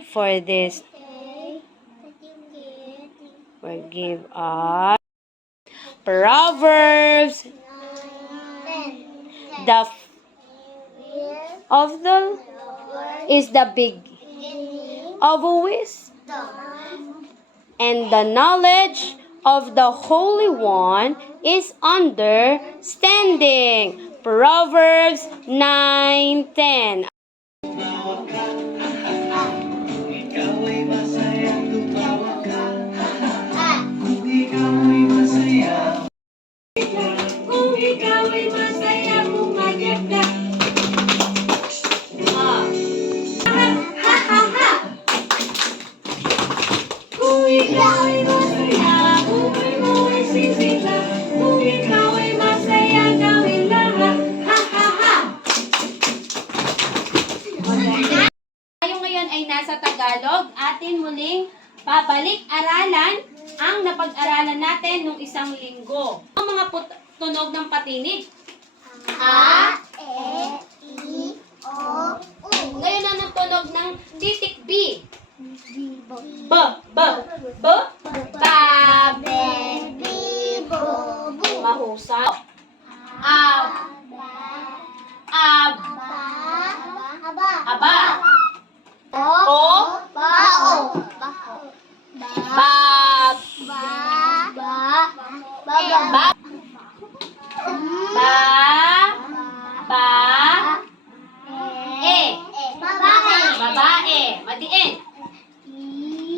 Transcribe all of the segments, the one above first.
Lord, for this. Forgive us. Proverbs. The of the is the big of wisdom, and the knowledge of the Holy One is understanding. Proverbs 9:10. Kung ikaw ay masaya, pumayag ka. Ha, ha, ha, ha. Kung ikaw ay masaya, buhay mo ay sisila. Kung ikaw ay masaya, gawin lahat. Ha, ha, ha. Tayo ngayon ay nasa Tagalog. Atin muling babalik-aralan ang napag-aralan natin nung isang linggo. Ang mga tunog ng patinig. A, E, I, O, U. Ngayon na ng tunog ng titik B. B, B, B, ba, be, bi, bo, bu. Mahusay. Ab, ab, aba. O, bao. Bab, ba, babae. Madiin.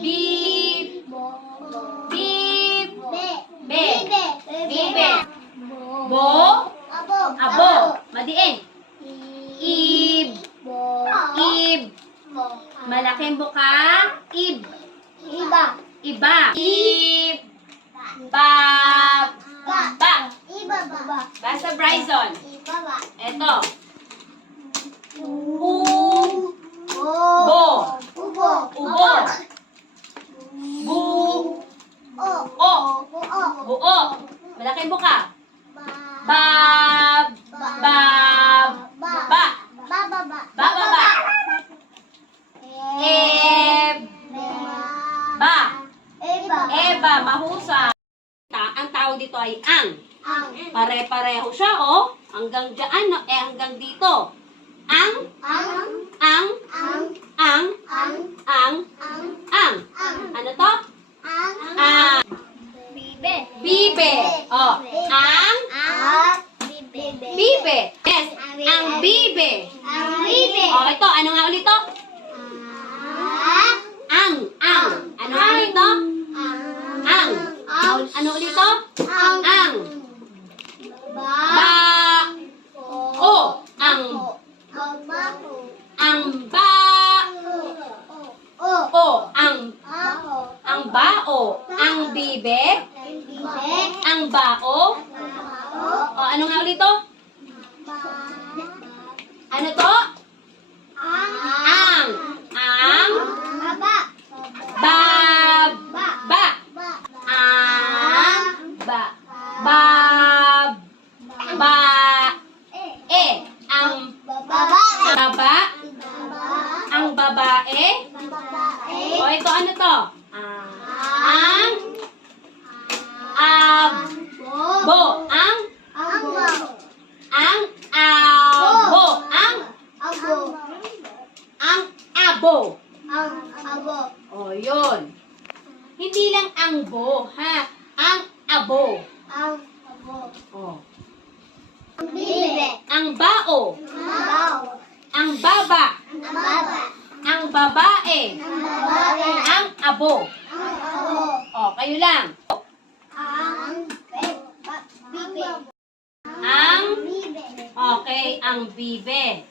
Bib, bib, be, bibe. Bo, abo. Madiin. Ib, ib. Malaking buka. Ib, iba. Ib, bab, ba. Basta Bryson. Eto. Bo. Ubo. Buo. Malaking buka. Bab. Ba. Bababa. Eba. Mahusay. Ang tawag dito ay ang. Pare-pareho siya, oh. Hanggang dyan, hanggang dito. Ang. Ano to? Ang. Bibe. Oh. Ang. Bibe. Yes. Ang bibe. Oh, ito. Ano nga ulit to? Ang. Ano nga ulit to? Ang. Ano ulit to? Ang. Ba. O. Ang. Ba. O. Ang bao. Ang bibe. Ang bao. O, ano nga ulit to? Ano to? Ang. Bab. Ba. Ang. Bab. Ba. Ang baba. Ang babae. O, ito ano to? Ang abo. Ang abo. O, yun. Hindi lang ang bo, ha? Ang abo. O. Ang bao. Ang baba. Ang babae. Ang abo. O, kayo lang. Okay, ang bibe.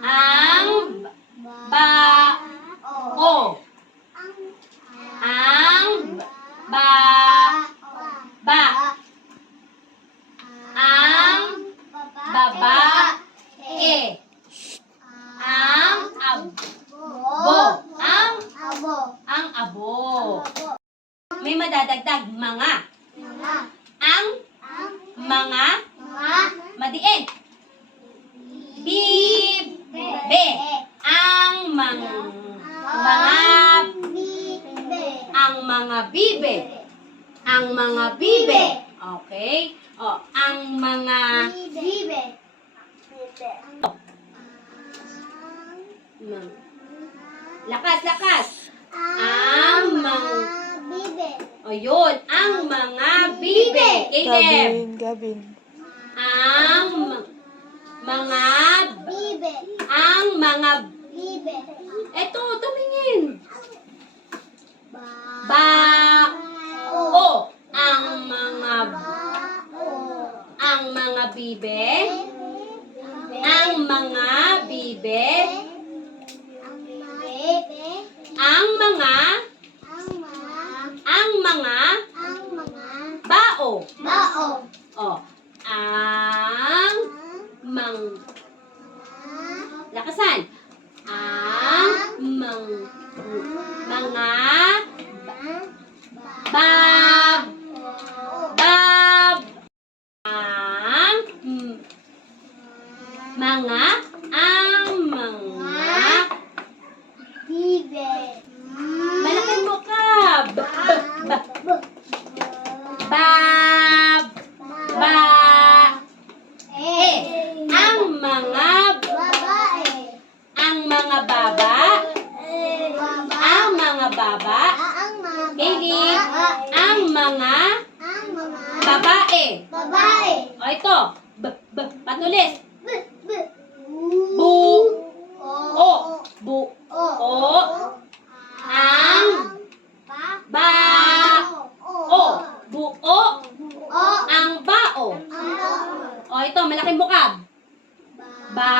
Ang bao. Ang ba. Ang babae. Ang abo. Ang abo. May madadagdag. Mga. Ang mga. Madiin. Bibe. Ang mga. Ang mga bibe. Ang mga bibe. Okay? O, ang mga lakas, lakas. Ang mga o yun, ang mga bibe. Caleb. Gavin. Ang mga ang mga eto, tumingin. O, ang mga bibe. Ang mga bibe. Ang mga bao. O, ang lakasan. Ang mga bab ang mga malaking mo ka bab ang mga baba Katie, ang mga babae. O ito, patulis. Ang buo, ang bao. O ito, malaking bukab. Ba,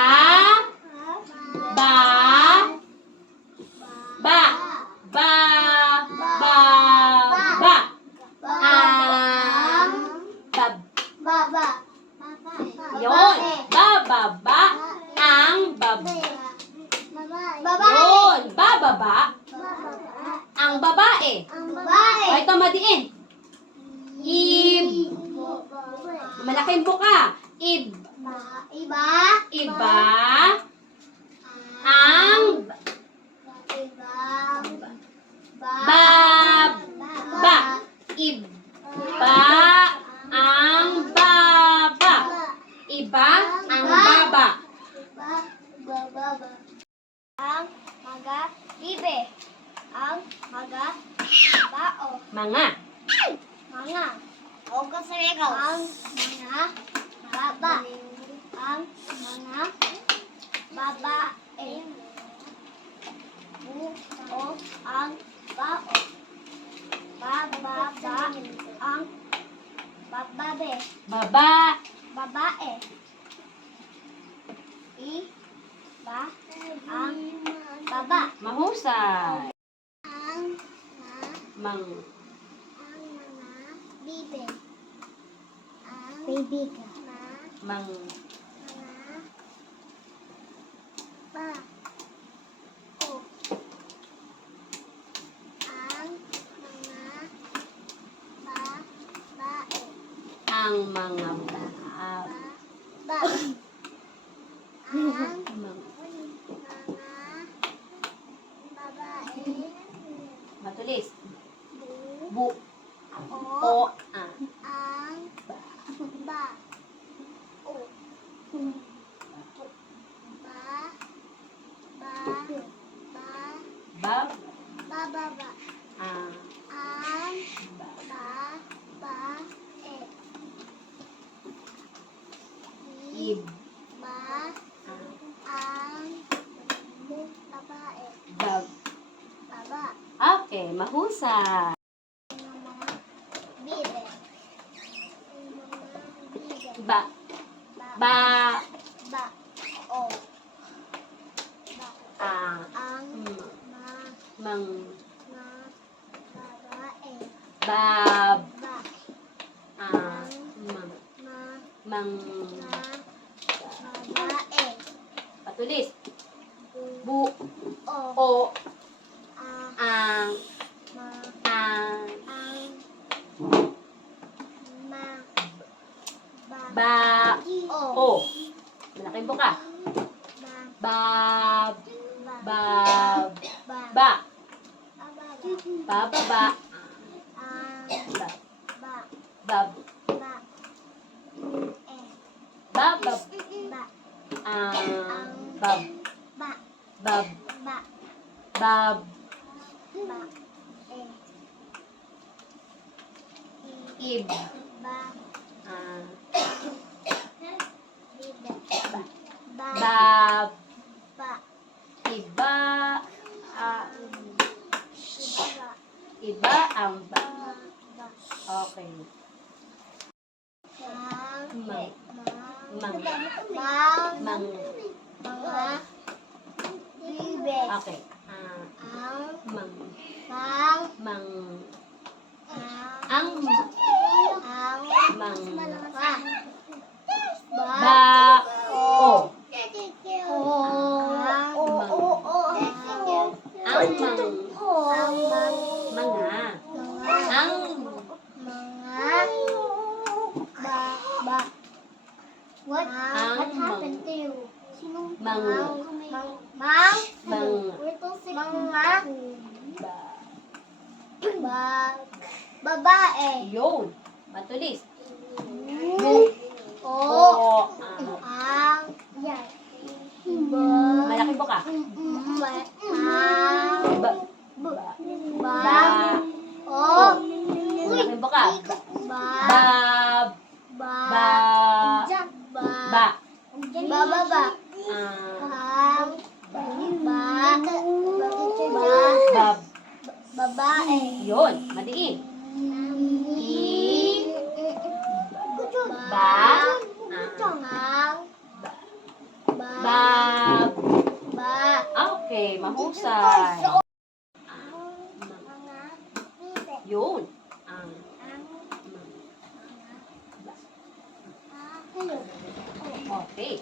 yun, bababa, ang yun, bababa, ang babae. O ito, madiin. Malaking buka. Iba, ang baba. Iba, ang baba. Iba, ang baba. Ang mga bibe. Ang mga bao. Mga. O kasi ang mga baba. Ang mga babae. Buo ang bao. Bababa ang bababe. Babae. Iba ang baba. Mahusay. Ang Mang. mga bibe. Ang baby ka. Mang. Mga ba. O. Ang mga babae. Ang mga Ba. Ang mang. mga babae. Matulis. Bu. O. Ang ba. O. Bab. Bababa. Ang. Ang babae. Iba. Ang babae. Bab. Baba. Okay, mahusay. Ang mga bibe. Ang mga bibe. Ba. Ba. Ba. O. Ba. Ang Mang. babae. Bab. Ba. Mang. Ma. Mang. Babae. Patulis. Bu. O. O. Ang. Ma. Ang. Ang. Ma. Ba. O. Malaking buka. Ma. Bab. Ba. Bab. Ba. Ababa. Bababa. Ang. Ba. Ba. Bab. Ba. Babab. Ba. Bab. Ba. Bab. Ba. Bab. Ba. Ib. Ba. Ba. Ba. Bab. Ba. Iba. Ba. Iba ang ba. Ba. Okay. Mang. Mang. Mang. Mang. Mang. Mga. Bibe. Okay. Ang. Mang. Mang. Mang. Ang. Ang. Ang. Mang. Ba. Ba. O. Ang mang. Mga. Ang. What happened to you? Mang. Mang. Mang. Ba. Babae. Yun. Matulis. O. Ang. Malaki buka. Ba. Ba. O. Malaki buka. Ba. Bab. Ba. Ba. Ba. Bababa. Ang. Ba. Bab. Babae. Yun. Madiin. I. Ba. Ang. Bab. Ba. Okay. Mahusay. Yun. Ang. Okay.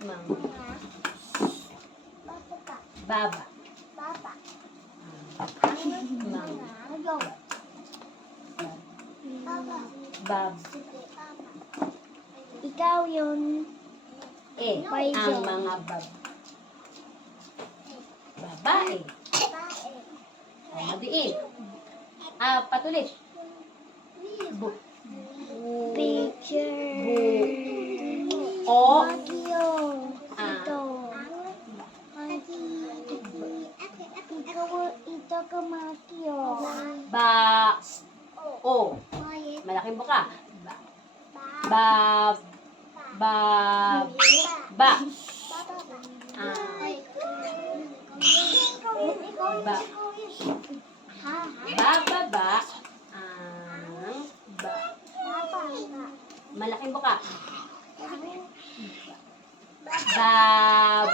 Mang. Baba. Mang. Bab. Ikaw yun. Ang mga bab. Babae. Madiin. Patulis. Bu. Picture. O. Makio. Ito. Ito ka Makio. Ba. O. Malaking buka. Bab. Bab. Ba. Ba. Bababa. Ang. Ba. Malaking buka. Bab.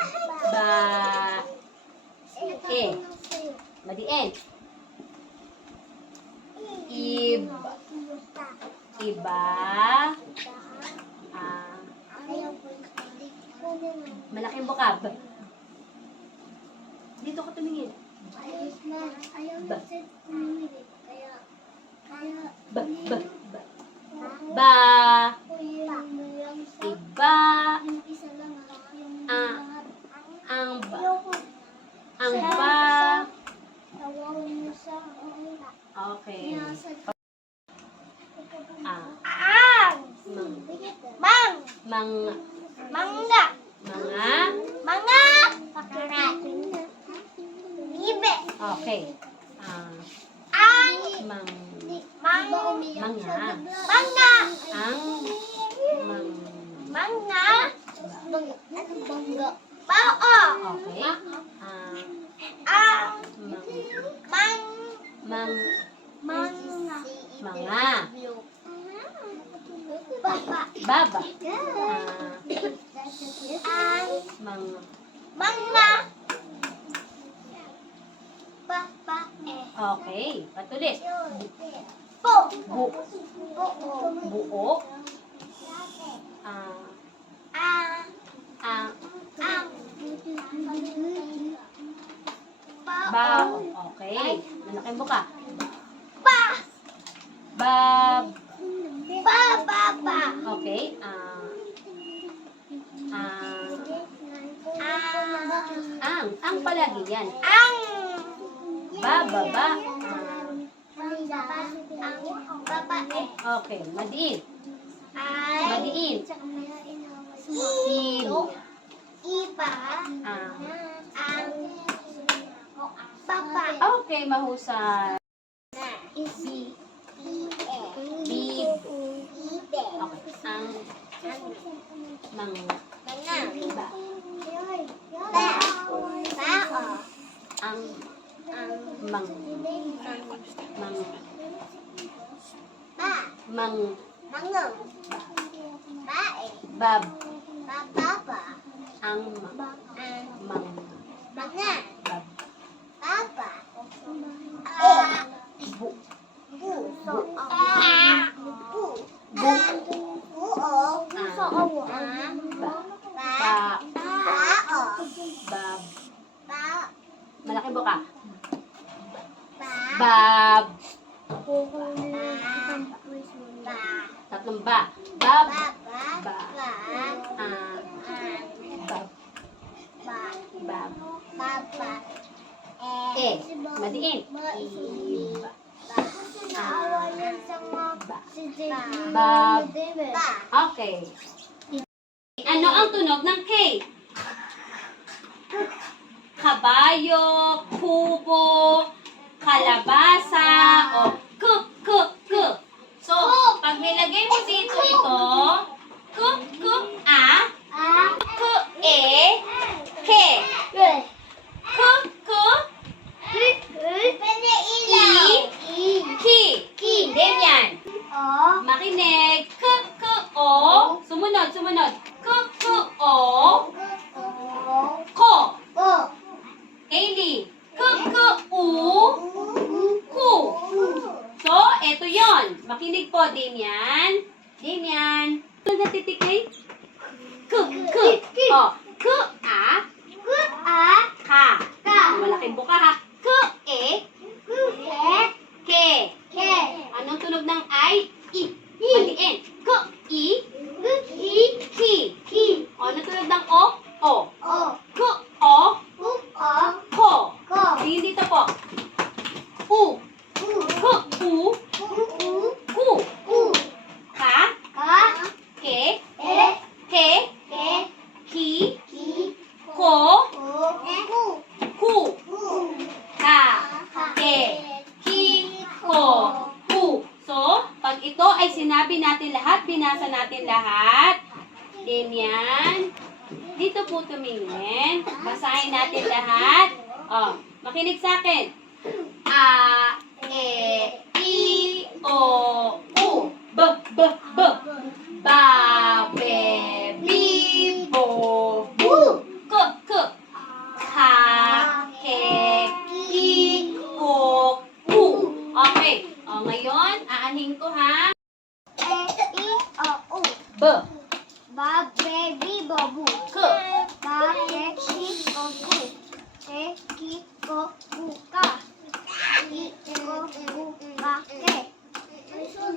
Ba. Madiin. Ib. Iba. Malaking buka. Dito ka tumingin. Ba. Ba. Ba. Ba. Ba. Iba. Ang ba. Ang ba. Okay. Mang. Mang. Mangga. Mga. Mga. Pakirat. Bibe. Okay. Ang. Mang. Mga. Mga. Manga. Ang. Mang. Manga. Bangga. Bao. Okay. Ang. Mang. Mang. Mang. Mga. Mga. Baba. Baba. Ang. Mang. Manga. Baba. Okay. Patulis. Po. Bu. Buo. Ang. Ang. Ang. Ba. Okay. Malaking buka. Ba. Bab. Ba. Ba. Okay. Ang. Ang palagi yan. Ang. Bababa. Ang babae. Okay, madiin. Ay. Madiin. Ilo. Iba. Ah. Ang. Papa. Okay, mahusay. Isi. Bib. Ibe. Okay, ang mang Manang. ba. Ba. Bao. Ang Ang. mang mang Ba. mang Mangong. Bae. bab. Baba. Ang Ang. mang Mga. bab. Papa. Bu. Bu. Bu. Bu. Buo. Ba. Ba. Bao. Bab. Ba. Malaki buka. Ba. Bab. Ba. Tatlong ba. Bab. Baba. Ba. Ba. Ah. Bab. Ba. Bab. Baba. Madiin. Iba. Bab. Okay. Ano ang tunog ng K? Kabayo, kubo, kalabasa, o k. So, pag nilagay mo dito ito, a, ke, ki. Din yan. Makinig. O. Sumunod. O. Ko. Kaylee. U. Ku. So, eto yon. Makinig po, Damian. Ano na titikay? O. Ka. Malaking buka ha. Ke. Anong tunog ng I? Maliin. Ki. Anong tunog ng O? Ko. Tingin dito po. U. Ku. Ka. Ke. Ki. Ko. Ku. Ka. Ke. Ki. Ko. Ku. So, pag ito ay sinabi natin lahat, binasa natin lahat, Damian, dito po tumingin. Basahin natin lahat. Makinig sa akin. A, E, I, O, U. B. Ba, be, bi, bo, bu. K. Ka, ke, ki, ko, ku. Okay. Ngayon, aanhin ko ha. B. Baby babu. K. Baby babu. Ko buka. Ko buka ke.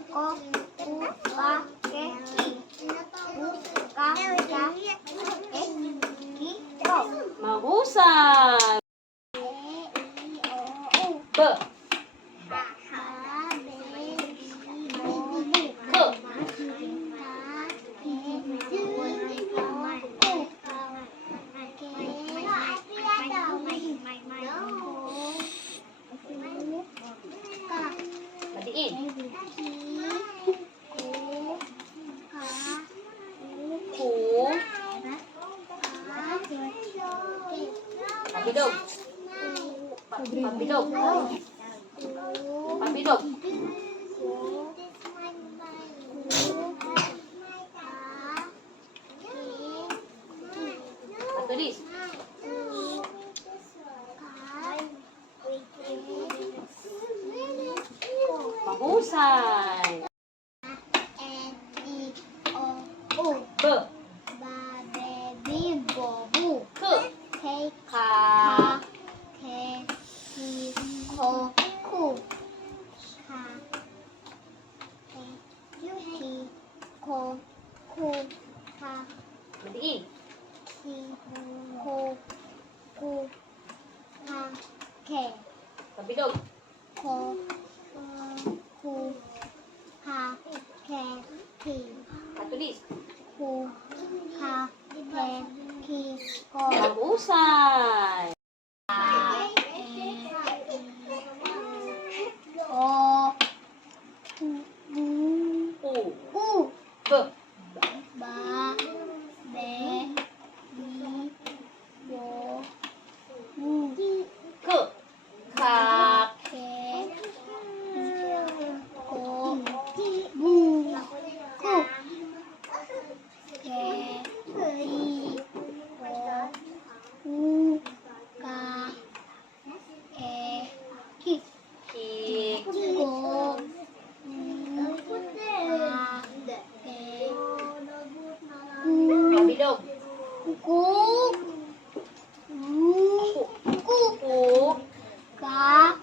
Ko buka ke. Buka ka. Ki ko. Mahusay. B. Madiin. Ku. Pabilog. Pabilog. Patulis. Mahusay. B. K. Ka. Madiin. Ku. Ha. Ke. Pabilog. Ko. Ku. Ha. Ke. Ki. Matulis. Ku. Ha. Ke. Ki. Ko. Mahusay. O. Bu. U. U. B. Ba. Be. Bi. Bo. Bu. K. Kak. Ke. Ko. Bu. Ku. Ke. Ki. Ko. U. Ka. E. Ki. Kik. Ko. Pabilog. Ku. Ku. U. Ka.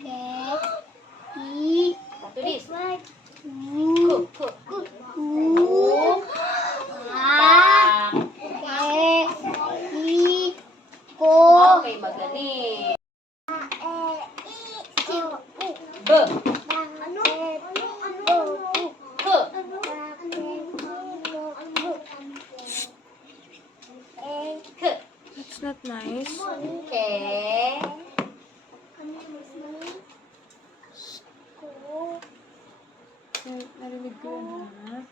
Ke. I. Matulis. K. U. K. U. U. Ka. Kak. Ke. I. Ko. Okay, magaling. B. K. K. That's not nice. Ke. Narinig ko yun, ha?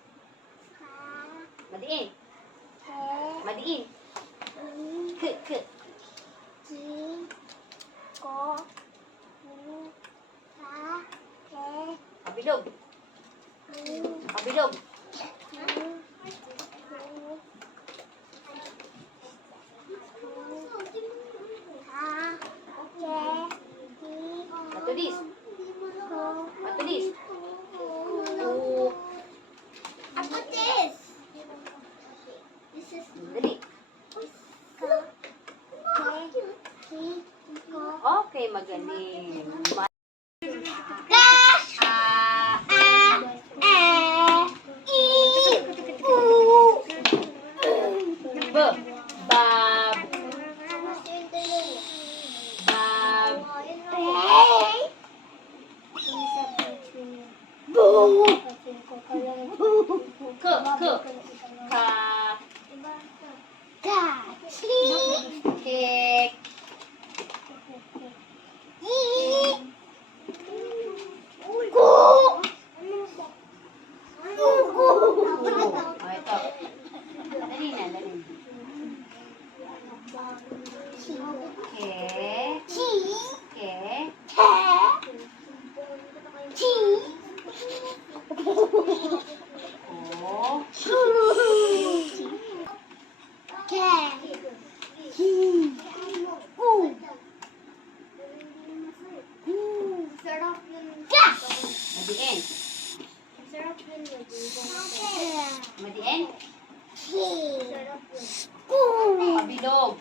Madiin. Madiin. K. K. Pabilog. Pabilog. Matulis. Matulis. U. Dali. Okay, magaling. B. Bab. Bab. K. K. Ka. Kek. Oh, ito. Dali na, dali na. Ke. Ke. Ko. Madiin. Madiin. Pabilog.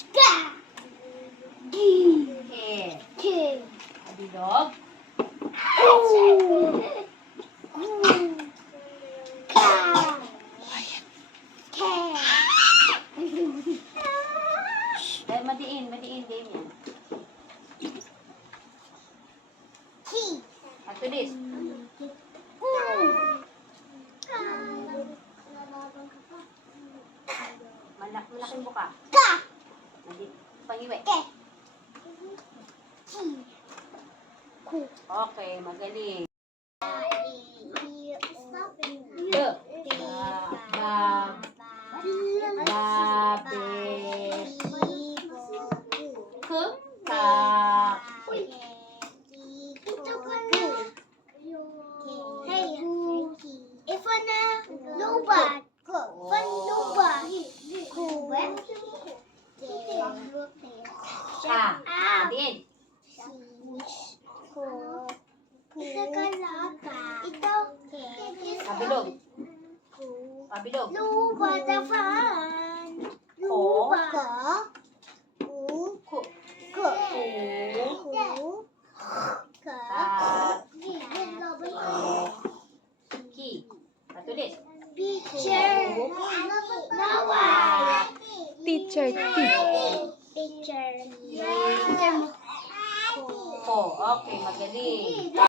Ke. Pabilog. Madiin, madiin, Damien. Matulis. Malaking buka. Pangiwi. Okay, magaling. B. Bab. Babet. K. Kak. Ka. Madiin. Pabilog. Pabilog. Lupa the fan. Ko. Lupa. Ku. Ko. Ku. Ka. Kak. Ki. Ki. Naway. Teacher, Teacher. Ko. Okay, magaling.